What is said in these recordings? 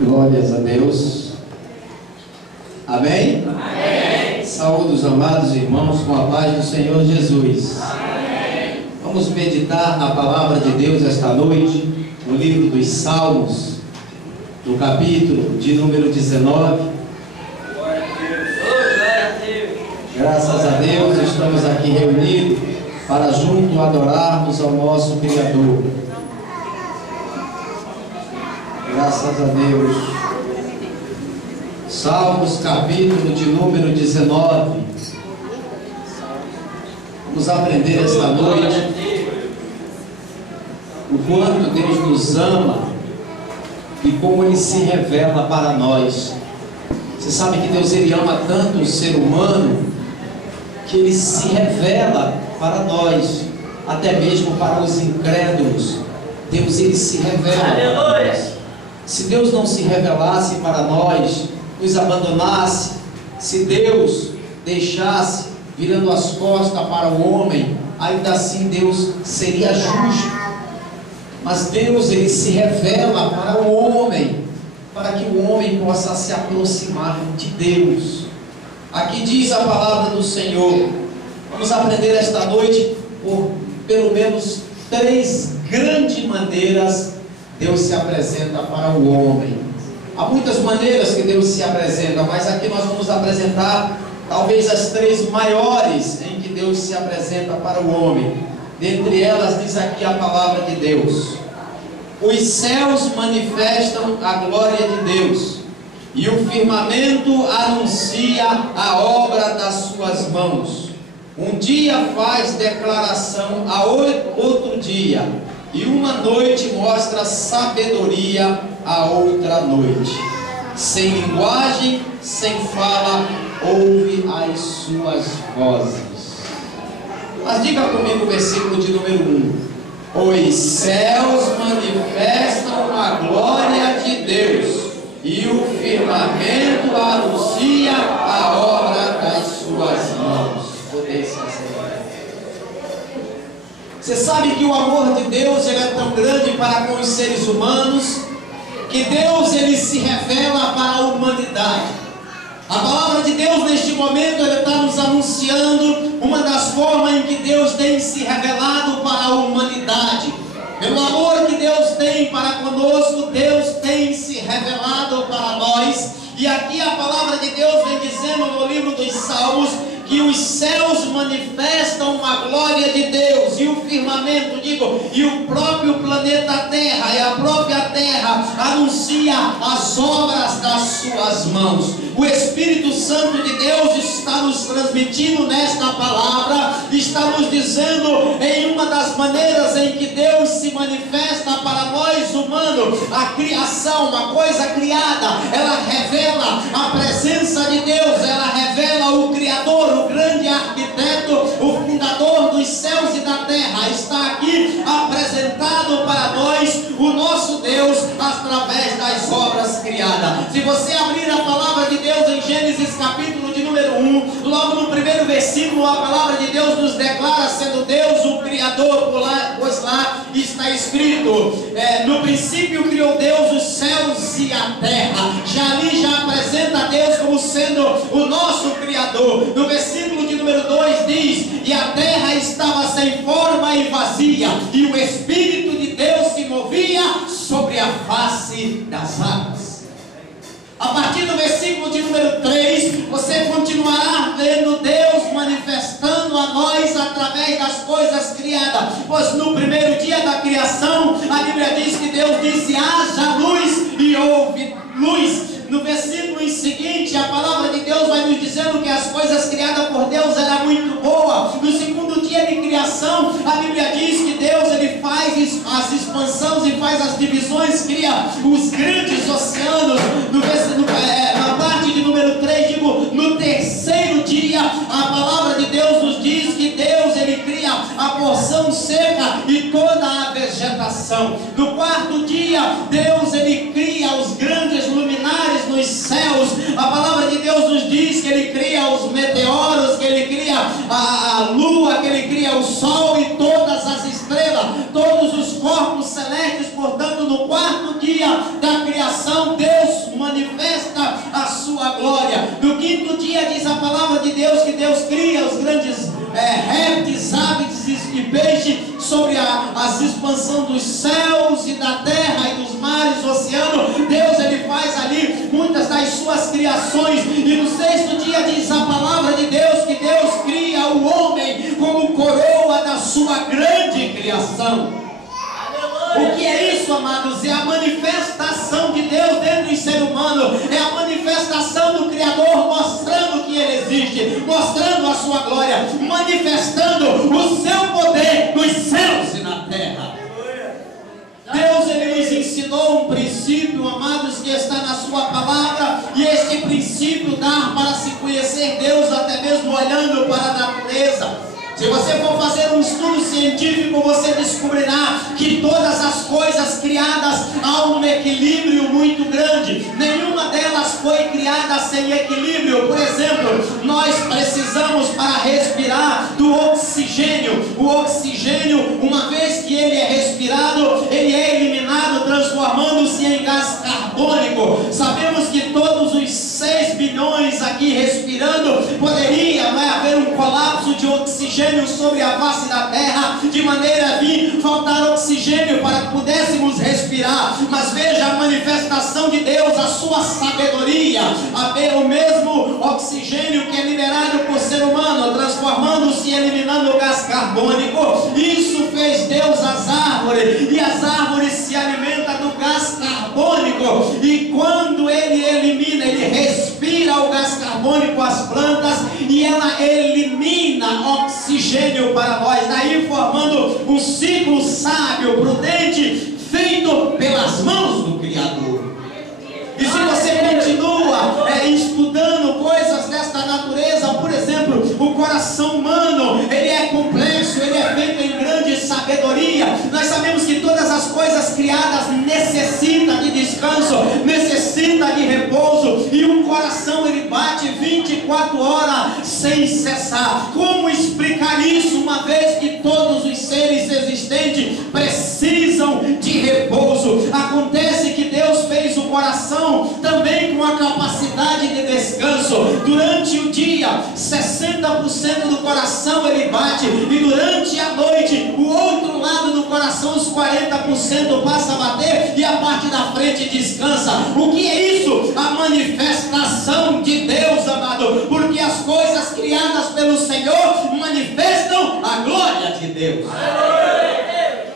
Glórias a Deus. Amém? Amém. Saúde os amados irmãos com a paz do Senhor Jesus. Amém. Vamos meditar na palavra de Deus esta noite, no livro dos Salmos, no capítulo de número 19. Graças a Deus estamos aqui reunidos para junto adorarmos ao nosso Criador. Graças a Deus. Salmos, capítulo de número 19. Vamos aprender esta noite o quanto Deus nos ama e como Ele se revela para nós. Você sabe que Deus Ele ama tanto o ser humano que Ele se revela para nós, até mesmo para os incrédulos. Deus Ele se revela para nós. Se Deus não se revelasse para nós, nos abandonasse, se Deus deixasse virando as costas para o homem, ainda assim Deus seria justo. Mas Deus Ele se revela para o homem, para que o homem possa se aproximar de Deus. Aqui diz a palavra do Senhor. Vamos aprender esta noite por pelo menos 3 grandes maneiras Deus se apresenta para o homem. Há muitas maneiras que Deus se apresenta, mas aqui nós vamos apresentar talvez as 3 maiores em que Deus se apresenta para o homem. Dentre elas diz aqui a palavra de Deus: os céus manifestam a glória de Deus, e o firmamento anuncia a obra das suas mãos. Um dia faz declaração a outro dia, e uma noite mostra sabedoria a outra noite. Sem linguagem, sem fala, ouve as suas vozes. Mas diga comigo o versículo de número 1. Os céus manifestam a glória de Deus, e o firmamento anuncia a obra das suas mãos. Você sabe que o amor de Deus ele é tão grande para com os seres humanos, que Deus ele se revela para a humanidade. A palavra de Deus neste momento ele está nos anunciando uma das formas em que Deus tem se revelado para a humanidade. Pelo amor que Deus tem para conosco, Deus tem se revelado para nós. E aqui a palavra de Deus vem dizendo no livro dos Salmos que os céus manifestam a glória de Deus, e o firmamento, e o próprio planeta Terra, e a própria Terra anuncia as obras das suas mãos. O Espírito Santo de Deus está nos transmitindo nesta palavra, está nos dizendo em uma das maneiras em que Deus se manifesta para nós humanos. A criação, uma coisa criada, ela revela a presença de Deus, ela revela o Criador, o grande arquiteto, o fundador dos céus e da terra. Está aqui apresentado para nós o nosso Deus através das obras criadas. Se você abrir a palavra de Deus em Gênesis capítulo de número 1, logo no primeiro versículo a palavra de Deus nos declara sendo Deus o Criador, pois lá está escrito, no princípio criou Deus os céus e a terra. Já apresenta Deus como sendo o nosso Criador. No versículo de número 2 diz: e a terra estava sem forma e vazia, e o Espírito de Deus se movia sobre a face das águas. A partir do versículo de número 3, você continuará vendo Deus manifestando a nós através das coisas criadas. Pois no primeiro dia da criação, a Bíblia diz que Deus disse: haja luz, e houve luz. No versículo em seguinte, a palavra de Deus vai nos dizendo que as coisas criadas por Deus eram muito boas. No segundo dia de criação, a Bíblia diz que Deus ele faz as expansões e faz as divisões, cria os grandes oceanos. Na parte de número 3, no terceiro dia, a palavra de Deus nos diz que Deus ele cria a porção seca e toda a vegetação. No quarto dia, Deus ele cria os grandes luminares nos céus. A palavra de Deus nos diz que ele cria os meteoros, que ele cria a lua, que ele cria o sol e todas as estrelas, todos os corpos celestes. Portanto, no quarto dia da criação, Deus manifesta a sua glória. No quinto dia diz a palavra de Deus que Deus cria os grandes répteis, aves e peixes sobre a expansão dos céus e da terra e dos mares, do oceano. Deus, ele faz ali muitas das suas criações. E no sexto dia diz a palavra de Deus que Deus cria o homem como coroa da sua grande criação. O que é isso, amados? É a manifestação de Deus dentro do ser humano. É a manifestação do Criador mostrando que Ele existe, mostrando a sua glória, manifestando o seu poder nos céus e na terra. Deus, ele nos ensinou um princípio, amados, que está na sua palavra, e este princípio dá para se conhecer Deus até mesmo olhando para a natureza. Se você for fazer um estudo científico, você descobrirá que todas as coisas criadas há um equilíbrio muito grande. Nenhuma delas foi criada sem equilíbrio. Por exemplo, nós precisamos para respirar do oxigênio. O oxigênio, uma vez que ele é respirado, ele é eliminado, transformando-se em gás carbônico. Sabemos que todos os 6 bilhões aqui respirando, poderia haver um colapso de oxigênio sobre a face da terra, de maneira a vir faltar oxigênio para que pudéssemos respirar. Mas veja a manifestação de Deus, a sua sabedoria, o mesmo oxigênio que é liberado por ser humano, transformando-se e eliminando o gás carbônico. Isso fez Deus as árvores, e as árvores se alimentam do gás carbônico, e quando ele elimina, ele respira o gás carbônico às plantas, e ela elimina oxigênio para nós, daí formando um ciclo sábio, prudente, feito pelas mãos do Criador. E se você continua estudando coisas desta natureza, por exemplo, o coração humano, ele é complexo, ele é feito em grande sabedoria. Nós sabemos que todas as coisas criadas necessitam de descanso, necessitam de repouso, e um coração ele bate 24 horas sem cessar. Como explicar isso, uma vez que todos os seres existentes precisam de repouso? Acontece que Deus fez o coração também com a capacidade de descanso. Durante o dia, 60% do coração ele bate, e durante a noite, o outro lado do coração, os 40% passa a bater, e a parte da frente descansa. O que é isso? A manifestação de Deus, amado, porque as coisas criadas pelo Senhor manifestam a glória de Deus.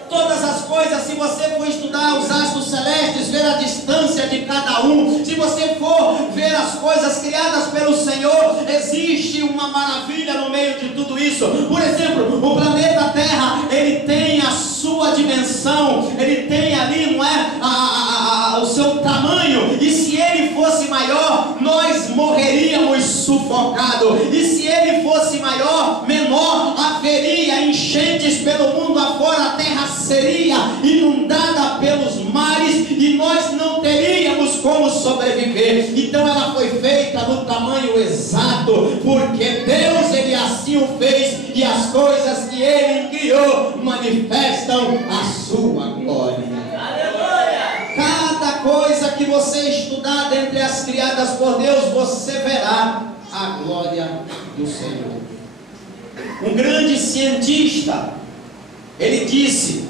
Todas as coisas, se você for estudar os astros celestes, ver a distância de cada um, se você for ver as coisas criadas pelo Senhor, existe uma maravilha no meio de tudo isso. Por exemplo, o planeta Terra, ele tem a sua dimensão, ele tem ali, não é, o seu tamanho, e se ele fosse maior, nós morreríamos sufocados, e se ele fosse menor, haveria enchentes pelo mundo afora, a terra seria inundada pelos mares, e nós não teríamos como sobreviver. Então ela foi feita no tamanho exato, porque Deus, ele assim o fez, e as coisas que ele criou manifestam a sua glória. Cada coisa que você estudar dentre as criadas por Deus, você verá a glória do Senhor. Um grande cientista, ele disse,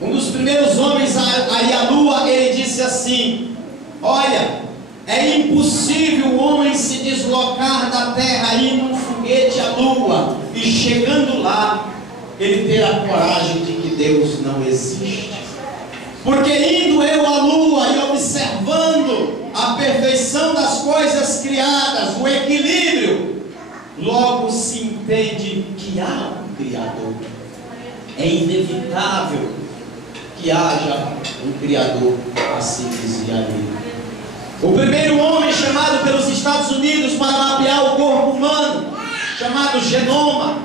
um dos primeiros homens a ir à lua, ele disse assim: olha, é impossível o homem se deslocar da terra, ir num foguete à lua, e chegando lá, ele ter a coragem de que Deus não existe. Porque indo eu à lua e observando a perfeição das coisas criadas, o equilíbrio, logo se entende que há um Criador. É inevitável que haja um Criador, assim dizia ali. O primeiro homem chamado pelos Estados Unidos para mapear o corpo humano, chamado genoma.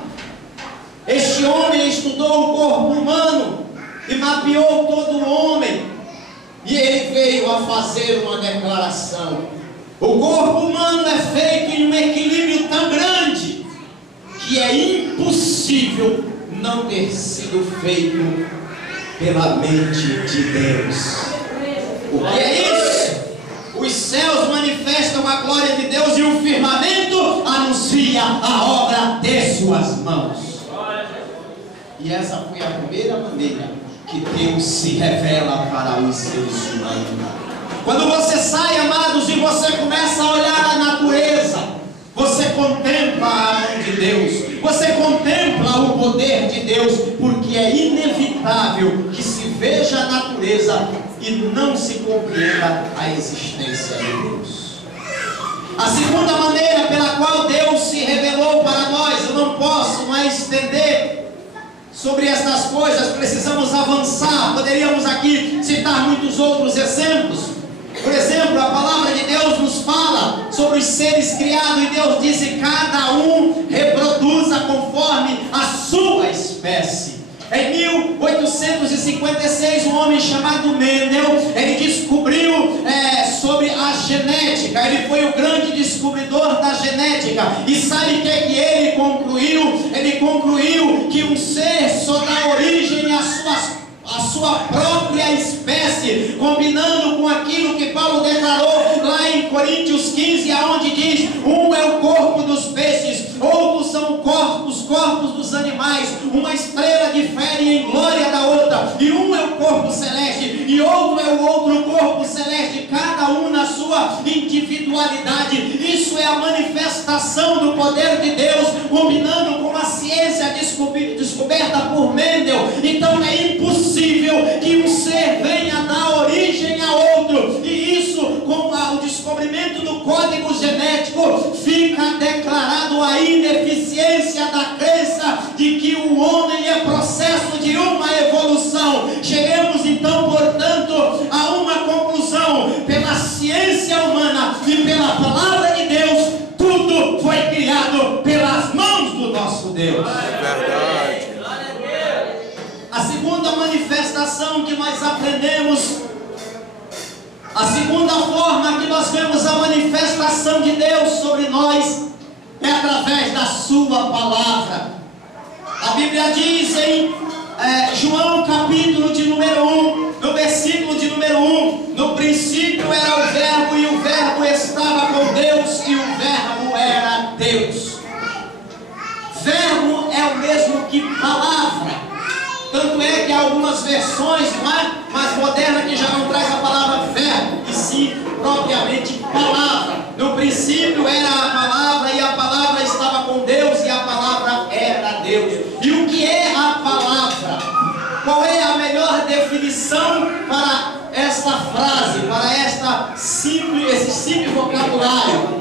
Este homem estudou o corpo humano e mapeou todo o homem, e ele veio a fazer uma declaração: o corpo humano é feito em um equilíbrio tão grande que é impossível não ter sido feito pela mente de Deus. O que é isso? Os céus manifestam a glória de Deus e o firmamento anuncia a obra de suas mãos. E essa foi a primeira maneira que Deus se revela para os seres humanos. Quando você sai, amados, e você começa a olhar a natureza, você contempla a mão de Deus, você contempla o poder de Deus, porque é inevitável que se veja a natureza e não se compreenda a existência de Deus. A segunda maneira pela qual Deus se revelou para nós, eu não posso mais estender sobre estas coisas, precisamos avançar. Poderíamos aqui citar muitos outros exemplos. Por exemplo, a palavra de Deus nos fala sobre os seres criados, e Deus diz que cada um reproduza conforme a sua espécie. Em 1856, um homem chamado Mendel, ele descobriu sobre a genética. Ele foi o grande descobridor da genética. E sabe o que é que ele concluiu? Ele concluiu que um ser só dá origem à sua própria espécie, combinando com aquilo que Paulo declarou lá em Coríntios 15, aonde diz: um é o corpo dos peixes, outros são os corpos dos animais, uma estrela difere em glória da outra, e um é o corpo celeste, e outro é o outro corpo celeste, cada um na sua individualidade. Isso é a manifestação do poder de Deus, combinando com a ciência descoberta por Mendel. Então é impossível que um ser venha dar origem a outro, e isso, com o descobrimento do código genético, fica declarado a ineficiência da crença de que o homem é processo de uma evolução. Chegamos então, portanto, a uma conclusão: pela ciência humana e pela palavra de Deus, tudo foi criado pelas mãos do nosso Deus. É verdade. A segunda manifestação que nós aprendemos, a segunda forma que nós vemos a manifestação de Deus sobre nós, é através da sua palavra. A Bíblia diz em João capítulo de número 1, no versículo de número 1: no princípio era o verbo, e o verbo estava com Deus, e o verbo era Deus. Verbo é o mesmo que palavra. Tanto é que há algumas versões mais modernas que já não traz a palavra verbo, e sim propriamente palavra. No princípio era a palavra, e a palavra estava com Deus, e a palavra era Deus. E o que é a palavra? Qual é a melhor definição para esta frase, para esse simples vocabulário?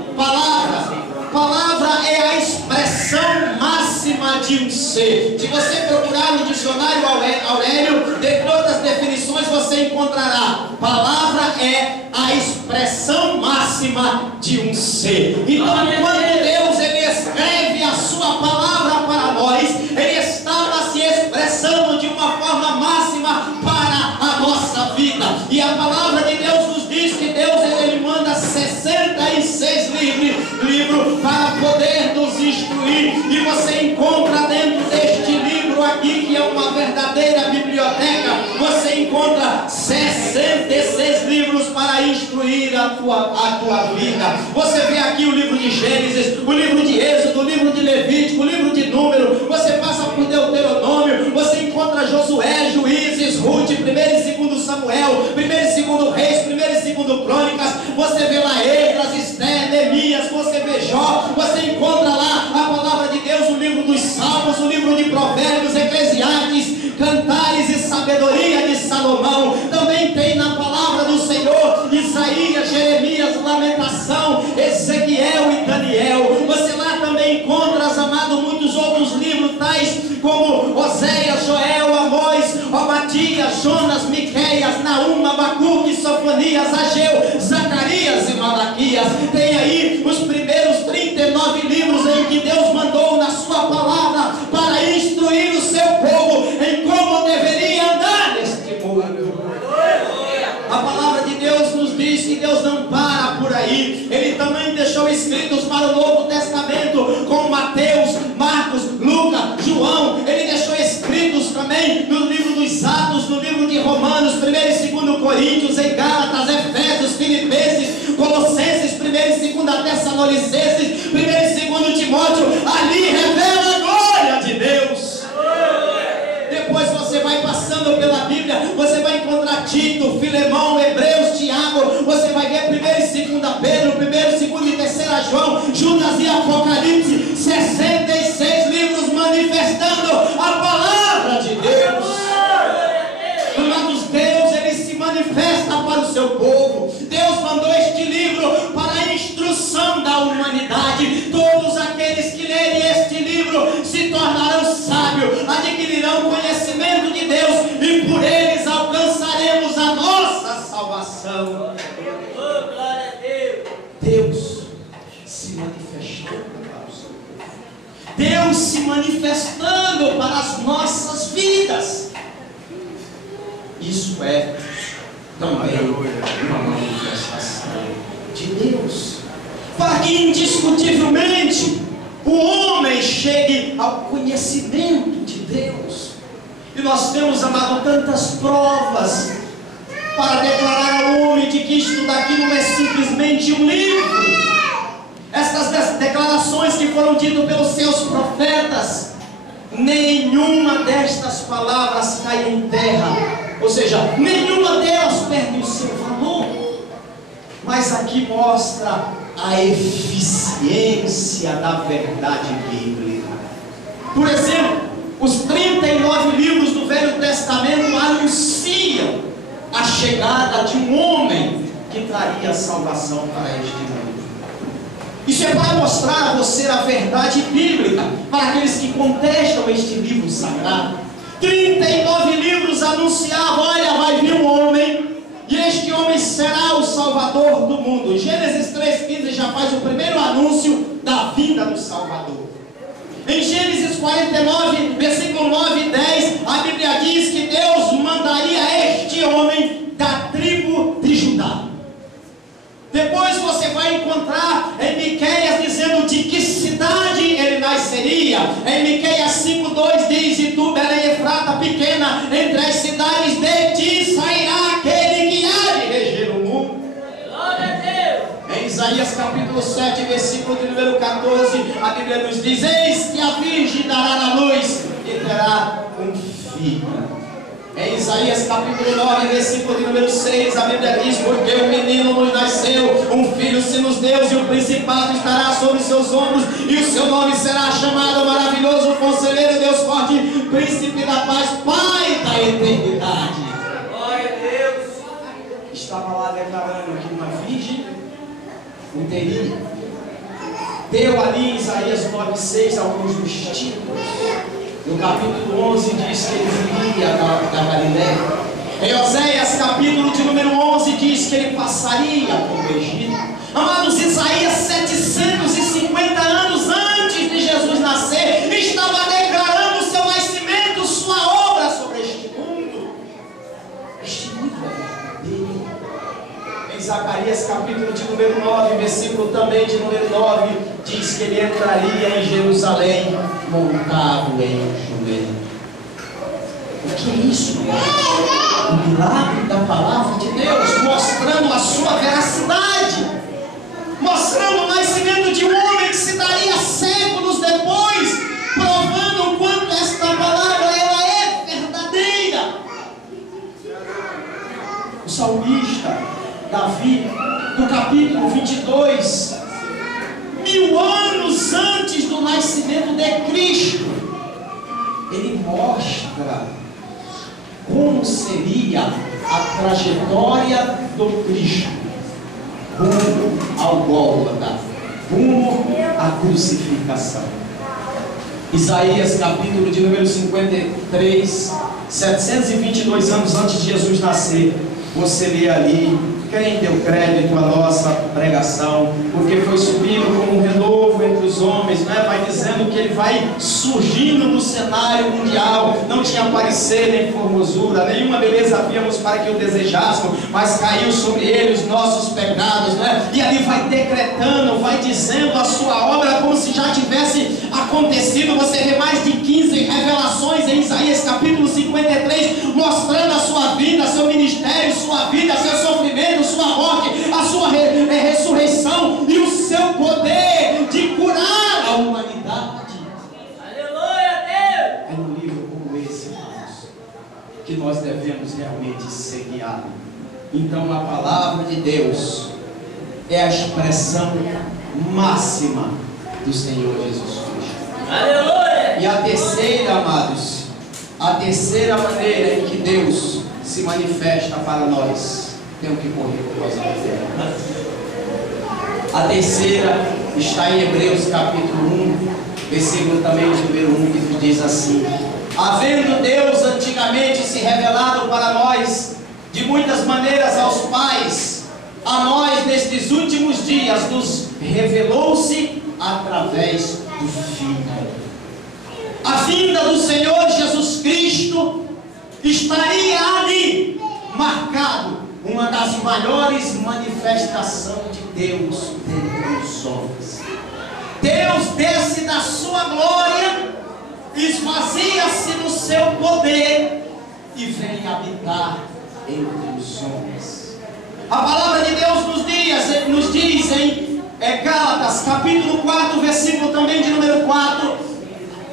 Palavra é a expressão máxima de um ser. Se você procurar no dicionário Aurélio, de todas as definições você encontrará: palavra é a expressão máxima de um ser. Então, quando Deus ele escreve a sua palavra para nós, ele estava se expressando de uma forma máxima para a nossa vida. E a palavra de Deus nos diz que Deus ele manda 66 livros para poder nos instruir. E você encontra dentro deste livro aqui, que é uma verdadeira biblioteca, você encontra 66 livros para instruir a tua vida. Você vê aqui o livro de Gênesis, o livro de Êxodo, o livro de Levítico, o livro de Número, você passa por Deuteronômio, você encontra Josué, Juízes, Ruth, 1º e 2º Samuel, 1º e 2º Reis, 1º e 2º Crônicas, você vê lá Esdras, Esther, Neemias, você vê Jó, você encontra lá a palavra de Deus, o livro dos Salmos, o livro de Provérbios, Eclesiastes, Cantares e Sabedoria de Salomão. Também tem na palavra do Senhor Isaías, Jeremias, Lamentação, Ezequiel e Daniel. Você lá também encontra, amado, muitos outros livros, tais como Oséias, Joel, Amós, Obadias, Jonas, Miqueias, Naum, Abacuque, Sofonias, Ageu, Zacarias e Malaquias. Tem aí os primeiros 39 livros em que Deus mandou na sua palavra para instruir o seu povo em como deveria andar neste mundo. A palavra de Deus nos diz que Deus não para por aí. Ele também deixou escritos para o Novo Testamento, como Mateus, Marcos, Lucas, João. Ele deixou escritos também no livro dos Atos, no livro de Romanos, 1º e 2º Coríntios, em Gálatas, Colossenses, 1 e 2 Tessalonicenses, 1 e 2 Timóteo, ali revela a glória de Deus. Depois você vai passando pela Bíblia, você vai encontrar Tito, Filemão, Hebreus, Tiago, você vai ver 1 e 2 Pedro, 1 e 2 e 3 João, Judas e Apocalipse, 66 livros manifestando a palavra de Deus. Amados, Deus, Ele se manifesta para o seu povo. Deus mandou este livro para a instrução da humanidade. Todos aqueles que lerem este livro se tornarão sábios, adquirirão conhecimento de Deus e por eles alcançaremos a nossa salvação. Glória a Deus. Deus se manifestando para o seu povo. Deus se manifestando para as nossas vidas. Isso é também uma manifestação de Deus, para que indiscutivelmente o homem chegue ao conhecimento de Deus. E nós temos, amado, tantas provas para declarar ao homem de que isto daqui não é simplesmente um livro. Estas declarações que foram ditas pelos seus profetas, nenhuma destas palavras cai em terra. Ou seja, nenhuma delas perde o seu valor. Mas aqui mostra a eficiência da verdade bíblica. Por exemplo, os 39 livros do Velho Testamento anunciam a chegada de um homem que traria salvação para este mundo. Isso é para mostrar a você a verdade bíblica, para aqueles que contestam este livro sagrado. 39 livros anunciavam: olha, vai vir um homem, e este homem será o Salvador do mundo. Gênesis 3,15 já faz o primeiro anúncio da vinda do Salvador. Em Gênesis 49, versículo 9 e 10, a Bíblia diz que Deus mandaria este homem da tribo de Judá. Depois você vai encontrar em Miqueias dizendo de que cidade ele nasceria. Em Miqueias 5,2 diz: e tu, Belém Efrata, pequena, entre as cidades de ti sairá aquele que há de reger o mundo. Glória a Deus. Em Isaías capítulo 7, versículo de número 14, a Bíblia nos diz: eis que a virgem dará à luz e terá um filho. Em Isaías capítulo 9, versículo de número 6, a Bíblia diz: porque um menino nos nasceu, um filho se nos deu, e o principado estará sobre seus ombros, e o seu nome será chamado Maravilhoso, Conselheiro, Deus Forte, Príncipe da Paz, Pai da Eternidade. Glória a Deus. Estava lá declarando que uma virgem o teria. Deu ali em Isaías 9,6 alguns dos títulos. No capítulo 11 diz que ele viria da Galileia. Em Oséias capítulo de número 11 diz que ele passaria pelo Egito. Amados, Isaías 750 anos antes de Jesus nascer, estava declarando o seu nascimento, sua obra sobre este mundo. Este mundo é verdadeiro. Em Zacarias capítulo de número 9, versículo também de número 9, diz que ele entraria em Jerusalém montado em um jumento. O que é isso? O milagre da palavra de Deus, mostrando a sua veracidade, mostrando o nascimento de um homem que se daria séculos depois, provando o quanto esta palavra ela é verdadeira. O salmista Davi, no capítulo 22, 1000 anos antes do nascimento de Cristo, ele mostra como seria a trajetória do Cristo rumo ao Gólgota, rumo à crucificação. Isaías capítulo de número 53, 722 anos antes de Jesus nascer, você lê ali: quem deu crédito à nossa pregação, porque foi subindo como um renovo entre os homens, né? Vai dizendo que ele vai surgindo no cenário mundial. Não tinha parecer nem formosura, nenhuma beleza havíamos para que o desejássemos, mas caiu sobre ele os nossos pecados, né? E ali vai decretando, vai dizendo a sua obra como se já tivesse acontecido. Você vê mais de 15 revelações em Isaías capítulo 53, mostrando a sua vida, seu ministério, sua vida, seu sofrimento, sua morte, a sua ressurreição que nós devemos realmente ser guiados. Então a palavra de Deus é a expressão máxima do Senhor Jesus Cristo. Aleluia! E a terceira, amados, a terceira maneira em que Deus se manifesta para nós, tenho que correr por causa do tempo. A terceira está em Hebreus capítulo 1, versículo também de número 1, que diz assim: havendo Deus antigamente se revelado para nós de muitas maneiras aos pais, a nós nestes últimos dias nos revelou-se através do Filho. A vinda do Senhor Jesus Cristo estaria ali marcado uma das maiores manifestações de Deus entre os homens. Deus desce da sua glória, esvazia-se do seu poder e vem habitar entre os homens. A palavra de Deus nos diz em Gálatas capítulo 4, versículo também de número 4: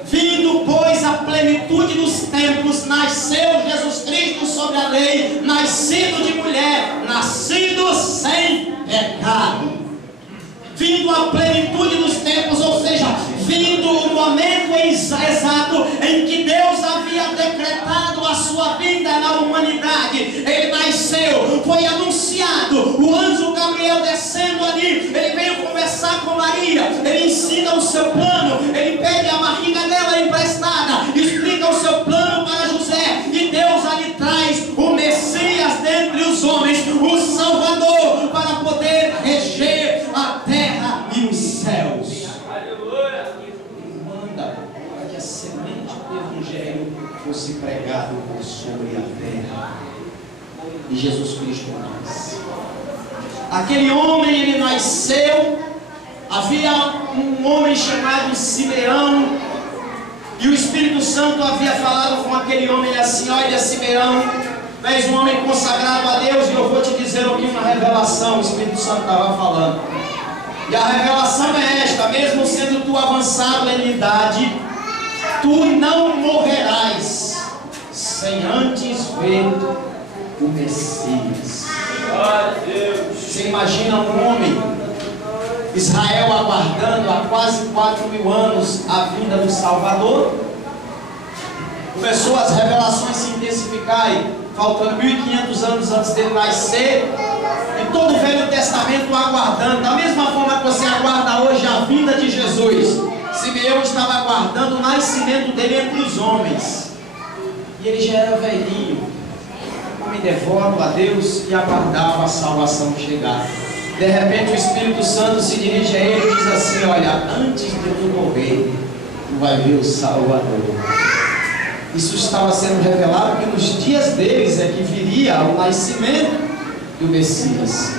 vindo, pois, a plenitude dos tempos, nasceu Jesus Cristo sobre a lei, nascido de mulher, nascido sem pecado. Vindo a plenitude dos tempos, ou seja, vindo o momento exato em que Deus havia decretado a sua vinda na humanidade. Ele nasceu, foi anunciado, o anjo Gabriel descendo ali, ele veio conversar com Maria, ele ensina o seu plano, ele pede a barriga dela emprestada, explica o seu plano para José, e Deus ali traz o Messias dentre os homens, o Salvador, para poder reger a terra e os céus. Ele manda para que a semente do Evangelho fosse pregado por sobre a terra. E Jesus Cristo nasce. Aquele homem, ele nasceu. Havia um homem chamado Simeão, e o Espírito Santo havia falado com aquele homem assim: olha, Simeão, tu és um homem consagrado a Deus, e eu vou te dizer aqui uma revelação. O Espírito Santo estava falando, e a revelação é esta: mesmo sendo tu avançado em idade, tu não morrerás sem antes ver o Messias. Você imagina um homem, Israel aguardando há quase 4.000 anos a vinda do Salvador. Começou as revelações se intensificarem, faltando 1.500 anos antes dele nascer, e todo o Velho Testamento aguardando, da mesma forma que você aguarda hoje a vinda de Jesus. Simeão estava aguardando o nascimento dele entre os homens, e ele já era velhinho, homem devoto a Deus, e aguardava a salvação chegar. De repente o Espírito Santo se dirige a ele e diz assim: olha, antes de tu morrer, tu vai ver o Salvador. Isso estava sendo revelado que nos dias deles é que viria o nascimento do Messias.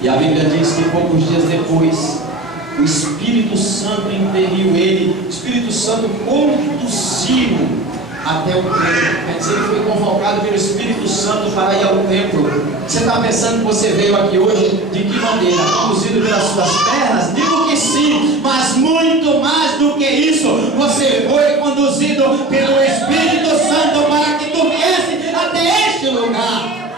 E a Bíblia diz que poucos dias depois, o Espírito Santo impeliu ele, o Espírito Santo conduziu até o templo. Quer dizer, ele foi convocado pelo Espírito Santo para ir ao templo. Você está pensando que você veio aqui hoje de que maneira? Conduzido pelas suas pernas? Digo que sim, mas muito mais do que isso, você foi conduzido pelo Espírito Santo para que tu viesse até este lugar.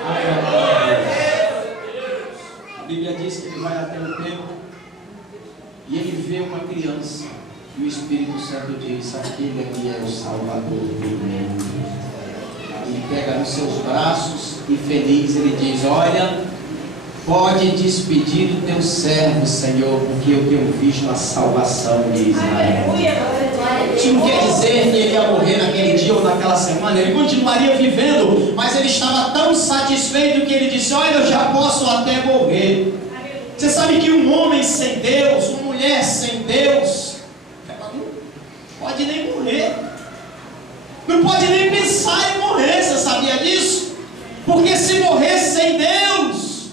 A Bíblia diz que ele vai até o templo e ele vê uma criança, e o Espírito Santo diz: aquele aqui é o Salvador do mundo. Ele pega nos seus braços e feliz ele diz: olha, pode despedir do teu servo, Senhor, porque eu tenho visto a salvação de Israel. Isso não quer dizer que ele ia morrer naquele dia ou naquela semana, ele continuaria vivendo, mas ele estava tão satisfeito que ele disse: olha, eu já posso até morrer. Você sabe que um homem sem Deus, uma mulher sem Deus, ela não pode nem morrer, não pode nem pensar em morrer. Você sabia disso? Porque se morrer sem Deus,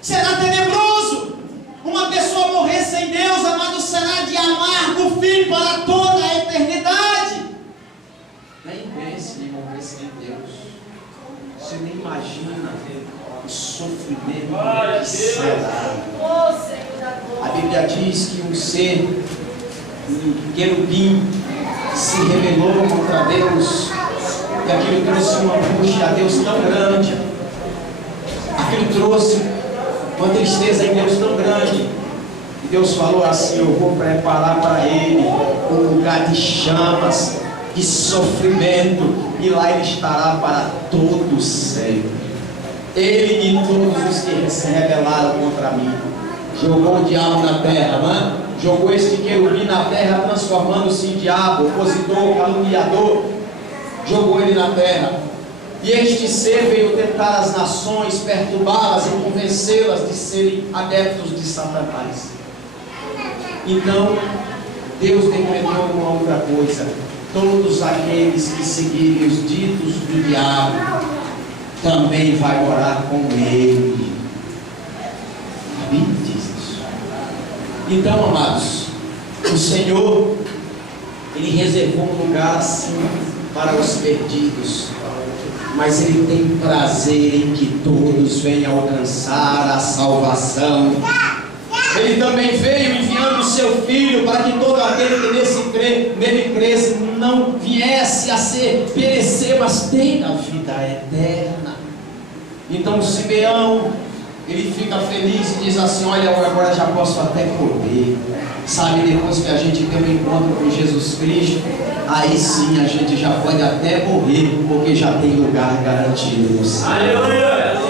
será tenebroso. Uma pessoa morrer sem Deus, amado, será de amargo fim para toda a eternidade. Nem pense em morrer sem Deus. Você nem imagina o sofrimento que será. A Bíblia diz que um ser, um querubim, se rebelou contra Deus. E aquilo trouxe uma angústia a Deus tão grande. Aquilo trouxe uma tristeza em Deus tão grande. E Deus falou assim: eu vou preparar para ele um lugar de chamas, de sofrimento, e lá ele estará para todo sempre. Ele e todos os que se rebelaram contra mim. Jogou o diabo na terra, não é? Jogou este querubim na terra, transformando-se em diabo, opositor, caluniador. Jogou ele na terra. E este ser veio tentar as nações, perturbá-las e convencê-las de serem adeptos de Satanás. Então, Deus decretou uma outra coisa: todos aqueles que seguirem os ditos do diabo também vai morar com ele. A Bíblia diz isso. Então, amados, o Senhor, Ele reservou um lugar assim para os perdidos, mas Ele tem prazer em que todos venham alcançar a salvação. Ele também veio enviando o seu Filho para que todo aquele que nele cresce não viesse a perecer, mas tenha a vida eterna. Então Simeão, ele fica feliz e diz assim: olha, agora já posso até correr. Sabe, depois que a gente tem um encontro com Jesus Cristo, aí sim a gente já pode até morrer, porque já tem lugar garantido no céu. Aleluia!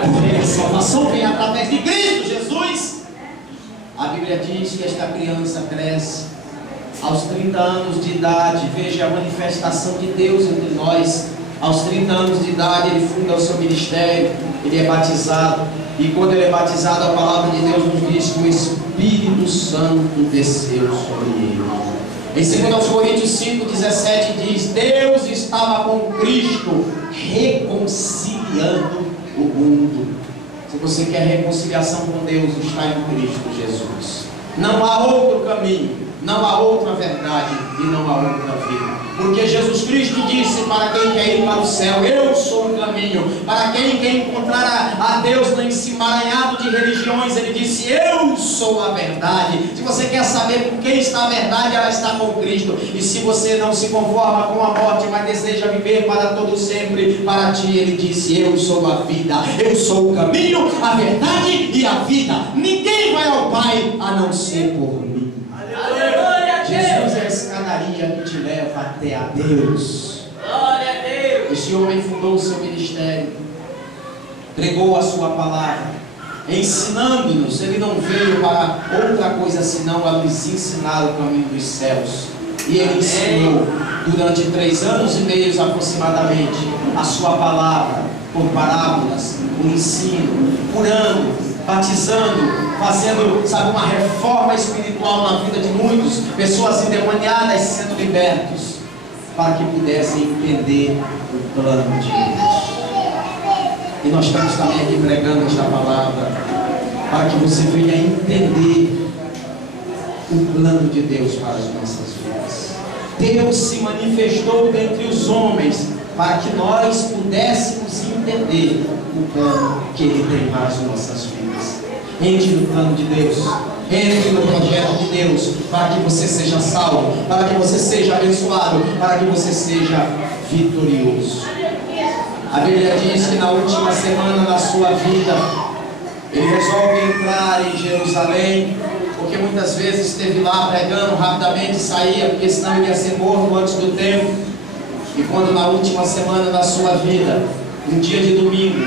Porque a salvação vem através de Cristo Jesus. A Bíblia diz que esta criança cresce aos 30 anos de idade. Veja a manifestação de Deus entre nós. Aos 30 anos de idade ele funda o seu ministério, ele é batizado. E quando ele é batizado, a palavra de Deus nos diz que o Espírito Santo desceu sobre ele. Em 2 Coríntios 5,17 diz: Deus estava com Cristo reconciliando o mundo. Se você quer reconciliação com Deus, está em Cristo Jesus. Não há outro caminho, não há outra verdade e não há outra vida. Porque Jesus Cristo disse para quem quer ir para o céu: eu sou o caminho. Para quem quer encontrar a Deus no emaranhado de religiões, Ele disse: eu sou a verdade. Se você quer saber com quem está a verdade, ela está com Cristo. E se você não se conforma com a morte, mas deseja viver para todo sempre, para ti Ele disse: eu sou a vida, eu sou o caminho, a verdade e a vida. Ninguém vai ao Pai a não ser por mim. Aleluia! Jesus é a escadaria que te leva até a Deus. Glória a Deus! Este homem fundou o seu ministério, pregou a sua palavra, ensinando-nos. Ele não veio para outra coisa senão a nos ensinar o caminho dos céus. E ele ensinou durante 3 anos e meio aproximadamente a sua palavra, por parábolas, por ensino, curando, batizando, fazendo, sabe, uma reforma espiritual na vida de muitos, pessoas endemoniadas sendo libertos, para que pudessem entender o plano de Deus. E nós estamos também aqui pregando esta palavra, para que você venha entender o plano de Deus para as nossas vidas. Deus se manifestou dentre os homens, para que nós pudéssemos entender o plano que Ele tem para as nossas vidas. Entre no plano de Deus, entre no projeto de Deus, para que você seja salvo, para que você seja abençoado, para que você seja vitorioso. A Bíblia diz que na última semana da sua vida, ele resolve entrar em Jerusalém, porque muitas vezes esteve lá pregando, rapidamente saía, porque senão ele ia ser morto antes do tempo. E quando na última semana da sua vida, um dia de domingo,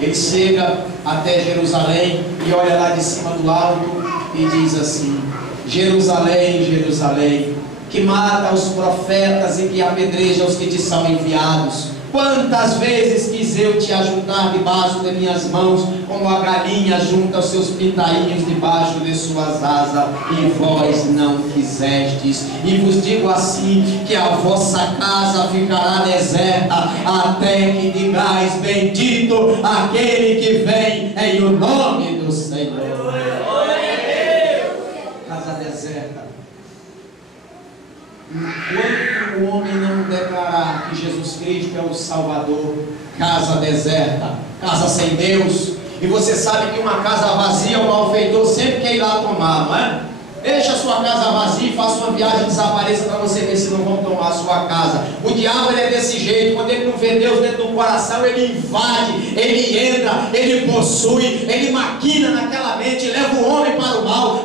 ele chega até Jerusalém e olha lá de cima do alto e diz assim: Jerusalém, Jerusalém, que mata os profetas e que apedreja os que te são enviados. Quantas vezes quis eu te ajuntar debaixo de minhas mãos, como a galinha junta os seus pintainhos debaixo de suas asas, e vós não quisestes. E vos digo assim, que a vossa casa ficará deserta, até que digais: bendito aquele que vem em o nome do Senhor. Casa deserta. Enquanto o homem não declarar que Jesus Cristo é o Salvador, casa deserta, casa sem Deus. E você sabe que uma casa vazia, o malfeitor sempre quer ir lá tomar, não é? deixe a sua casa vazia e faça uma viagem, desapareça para você ver se não vão tomar a sua casa. O diabo ele é desse jeito. Quando ele não vê Deus dentro do coração, ele invade, ele entra, ele possui, ele maquina naquela mente, leva o homem para o mal,